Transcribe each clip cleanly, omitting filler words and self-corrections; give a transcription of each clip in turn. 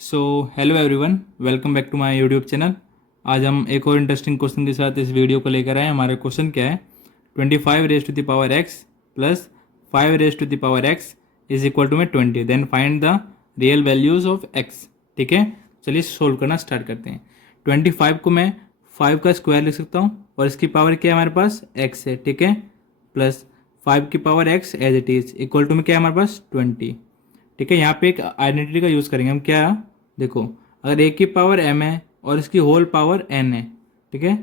So hello everyone, welcome back to my YouTube channel. आज हम एक और इंटरेस्टिंग क्वेश्चन के साथ इस वीडियो को लेकर आए। हमारा क्वेश्चन क्या है, 25 raise to the power x plus 5 raise to the power x is equal to में 20, then find the real values of x. ठीक है, चलिए सोल्व करना स्टार्ट करते हैं। 25 को मैं 5 का स्क्वायर लिख सकता हूँ और इसकी पावर क्या है हमारे पास, एक्स है। ठीक है, प्लस 5 की power x as it is equal to में क्या है हमारे पास, 20। ठीक है, यहाँ पे एक आइडेंटिटी का यूज़ करेंगे हम। क्या, देखो, अगर ए की पावर एम है और इसकी होल पावर एन है, ठीक है,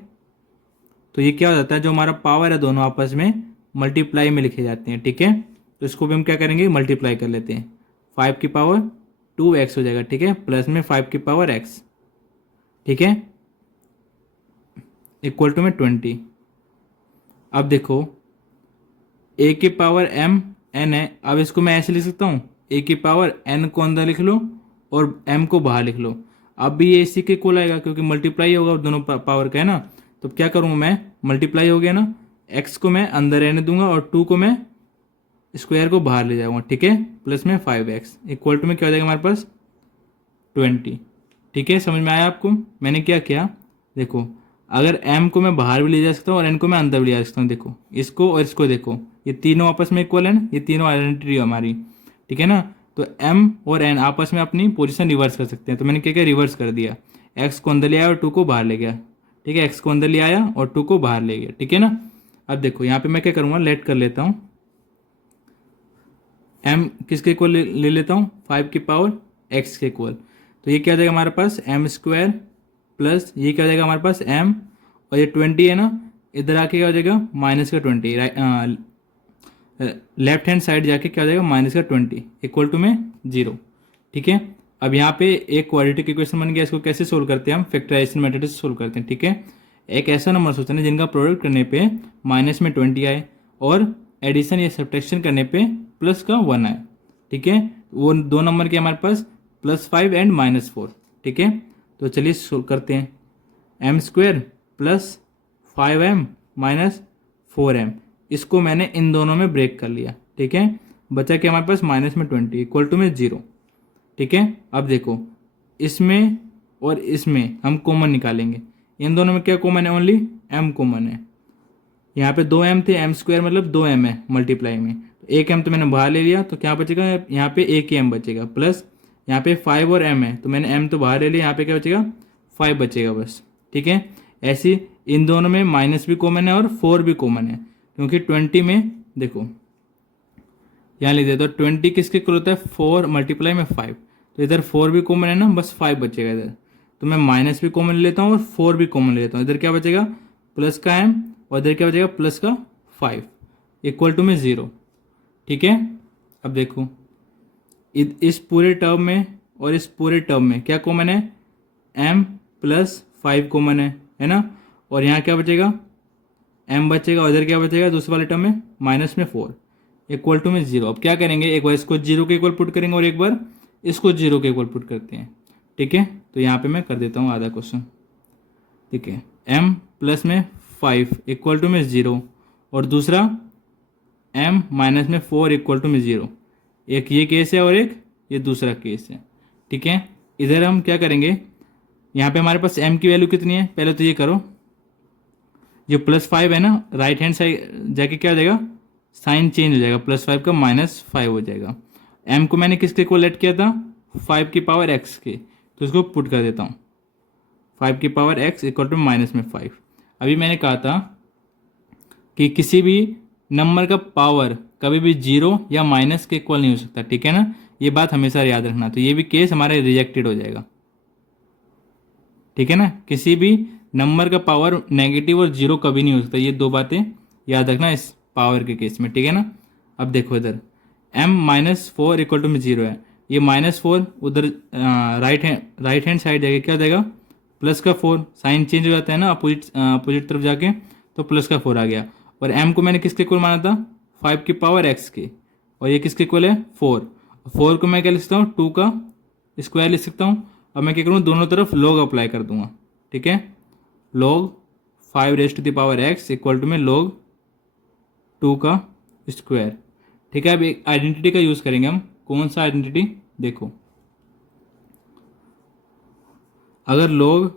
तो ये क्या हो जाता है, जो हमारा पावर है दोनों आपस में मल्टीप्लाई में लिखे जाते हैं। ठीक है, तो इसको भी हम क्या करेंगे, मल्टीप्लाई कर लेते हैं। 5 की पावर 2x हो जाएगा, ठीक है, प्लस में 5 की पावर x, ठीक है, इक्वल टू में 20। अब देखो, a की पावर m n है, अब इसको मैं ऐसे लिख सकता हूँ, a की पावर n को अंदर लिख लो और m को बाहर लिख लो। अब भी ये इसी के इक्वल आएगा क्योंकि मल्टीप्लाई होगा दोनों पावर का, है ना। तो क्या करूँगा मैं, मल्टीप्लाई हो गया ना, x को मैं अंदर रहने दूंगा और 2 को मैं स्क्वायर को बाहर ले जाऊंगा। ठीक है, प्लस में 5x इक्वल टू में क्या हो जाएगा हमारे पास, 20। ठीक है, समझ में आया आपको। मैंने क्या किया, देखो, अगर m को मैं बाहर भी ले जा सकता हूँ और n को मैं अंदर भी ले जा सकता हूँ। देखो, इसको और इसको देखो, ये तीनों आपस में इक्वल है ना, ये तीनों आइडेंटिटी है हमारी। ठीक है ना, तो m और n आपस में अपनी पोजीशन रिवर्स कर सकते हैं। तो मैंने क्या किया, रिवर्स कर दिया, x को अंदर ले आया और 2 को बाहर ले गया। ठीक है, x को अंदर ले आया और 2 को बाहर ले गया। ठीक है ना, अब देखो यहाँ पे मैं क्या करूँगा, लेट कर लेता हूँ, m किसके इक्वल ले लेता हूँ, 5 की पावर x के इक्वल। तो ये क्या हो जाएगा हमारे पास, एम स्क्वायर प्लस ये क्या हो जाएगा हमारे पास m, और ये 20 है ना, इधर आके क्या हो जाएगा, माइनस का 20, लेफ्ट हैंड साइड जाके क्या हो जाएगा, माइनस का 20 इक्वल टू में 0। ठीक है, अब यहाँ पे एक क्वाड्रेटिक इक्वेशन बन गया। इसको कैसे सोल्व करते हैं हम, फैक्टराइजेशन मेथड से सोल्व करते हैं। ठीक है, एक ऐसा नंबर सोचते हैं जिनका प्रोडक्ट करने पे माइनस में 20 आए और एडिशन या सब्ट्रैक्शन करने पे प्लस का 1 आए। ठीक है, वो दो नंबर के हमारे पास +5 एंड -4। ठीक है, तो चलिए सोल्व करते हैं। M square plus 5m minus 4m, इसको मैंने इन दोनों में ब्रेक कर लिया। ठीक है, बचा कि हमारे पास माइनस में 20 इक्वल टू में 0। ठीक है, अब देखो, इसमें और इसमें हम कॉमन निकालेंगे। इन दोनों में क्या कॉमन है, ओनली m कॉमन है। यहाँ पे 2m थे, m स्क्वायर मतलब 2m है मल्टीप्लाई में, तो एक m तो मैंने बाहर ले लिया, तो क्या बचेगा, यहाँ पे एक ही m बचेगा, प्लस यहाँ पे 5 और m है, तो मैंने m तो बाहर ले लिया, यहाँ पे क्या बचेगा, 5 बचेगा बस। ठीक है, ऐसी इन दोनों में माइनस भी कॉमन है और 4 भी कॉमन है, क्योंकि 20 में देखो यहाँ लिख देता हूँ, 20 किसके इक्वल होता है, 4 मल्टीप्लाई में 5, तो इधर 4 भी कॉमन है ना, बस 5 बचेगा इधर। तो मैं माइनस भी कॉमन ले लेता हूँ और 4 भी कॉमन ले लेता हूँ। इधर क्या बचेगा, प्लस का m, और इधर क्या बचेगा, प्लस का 5 इक्वल टू में 0। ठीक है, अब देखो, इस पूरे टर्म में और इस पूरे टर्म में क्या कॉमन है, m प्लस 5 कॉमन है ना, और यहाँ क्या बचेगा, m बचेगा, और इधर क्या बचेगा दूसरे वाले टर्म में माइनस में 4 इक्वल टू में 0। अब क्या करेंगे, एक बार इसको 0 के इक्वल पुट करेंगे और एक बार इसको 0 के इक्वल पुट करते हैं। ठीक है, तो यहाँ पे मैं कर देता हूँ आधा क्वेश्चन। ठीक है, m प्लस में 5 इक्वल टू में 0 और दूसरा m माइनस में 4 इक्वल टू में 0। एक ये केस है और एक ये दूसरा केस है। ठीक है, इधर हम क्या करेंगे, यहाँ पे हमारे पास m की वैल्यू कितनी है, पहले तो ये करो, जो +5 है ना, राइट हैंड साइड जाके क्या हो जाएगा, साइन चेंज हो जाएगा, +5 का -5 हो जाएगा। m को मैंने किसके इक्वल लेट किया था, 5 की पावर x के, तो इसको पुट कर देता हूँ, 5 की पावर x इक्वल टू -5। अभी मैंने कहा था कि किसी भी नंबर का पावर कभी भी 0 या माइनस के इक्वल नहीं हो सकता। ठीक है ना, ये बात हमेशा याद रखना। तो ये भी केस हमारा रिजेक्टेड हो जाएगा। ठीक है ना, किसी भी नंबर का पावर नेगेटिव और 0 कभी नहीं हो सकता, ये दो बातें याद रखना इस पावर के केस में। ठीक है ना, अब देखो, इधर m -4 इक्वल टू में 0 है, ये -4 उधर राइट हैंड साइड जाके क्या हो जाएगा, प्लस का 4, साइन चेंज हो जाता है ना अपोजिट तरफ जाके, तो प्लस का 4 आ गया। और m को मैंने किसके इक्वल माना था, 5 की पावर x के, और ये किसके इक्वल है, 4 को मैं क्या लिख सकता हूँ, 2 का स्क्वायर लिख सकता हूँ। अब मैं क्या करूँ, दोनों तरफ लॉग अप्लाई कर दूंगा। ठीक है, log 5 raise to the power x equal to में log 2 का स्क्वायर। ठीक है, अब एक आइडेंटिटी का यूज़ करेंगे हम। कौन सा आइडेंटिटी, देखो, अगर log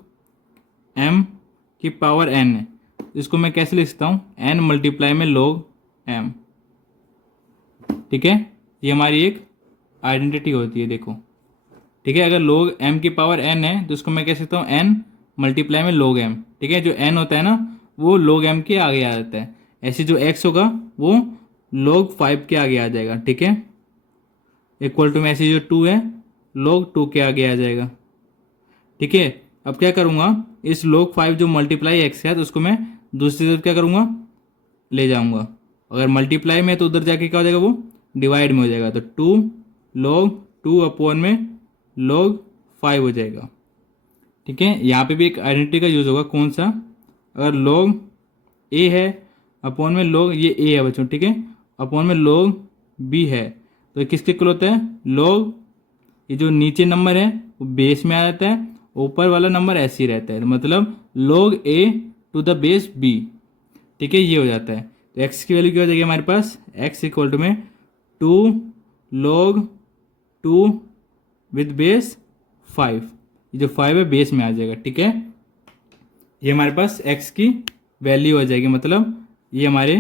m की पावर n है, इसको मैं कैसे लिख सकता हूँ, n मल्टीप्लाई में log m। ठीक है, ये हमारी एक आइडेंटिटी होती है, देखो। ठीक है, अगर log m की पावर n है तो इसको मैं कह सकता हूँ n मल्टीप्लाई में log m। ठीक है, जो n होता है ना वो log m के आगे आ जाता है, ऐसे जो x होगा वो log 5 के आगे आ जाएगा। ठीक है, इक्वल टू में ऐसे जो 2 है log 2 के आगे आ जाएगा। ठीक है, अब क्या करूँगा, इस log 5 जो मल्टीप्लाई x है तो उसको मैं दूसरी तरफ क्या करूँगा, ले जाऊँगा। अगर मल्टीप्लाई में तो उधर जाके क्या हो जाएगा, वो डिवाइड में हो जाएगा, तो 2 log 2 अपॉन में log 5 हो जाएगा। ठीक है, यहाँ पे भी एक आइडेंटिटी का यूज़ होगा, कौन सा, अगर log a है अपॉन में log, ये a है बच्चों, ठीक है, अपॉन में log b है, तो ये किसके इक्वल होता है, log, ये जो नीचे नंबर है वो बेस में आ जाता है, ऊपर वाला नंबर ऐसे ही रहता है, मतलब log a to the base b। ठीक है, ये हो जाता है। तो x की वैल्यू क्या हो जाएगी हमारे पास, x इक्वल टू में 2 log 2 विद बेस 5, ये जो 5 है बेस में आ जाएगा। ठीक है, ये हमारे पास x की वैल्यू हो जाएगी, मतलब ये हमारे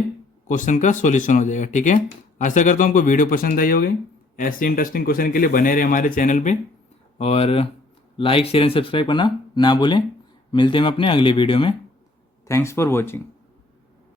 क्वेश्चन का सॉल्यूशन हो जाएगा। ठीक है, आशा करता हूँ आपको वीडियो पसंद आई होगी। ऐसे इंटरेस्टिंग क्वेश्चन के लिए बने रहे हमारे चैनल पे, और लाइक शेयर एंड सब्सक्राइब करना ना भूलें। मिलते हैं हम अपने अगले वीडियो में। Thanks for watching.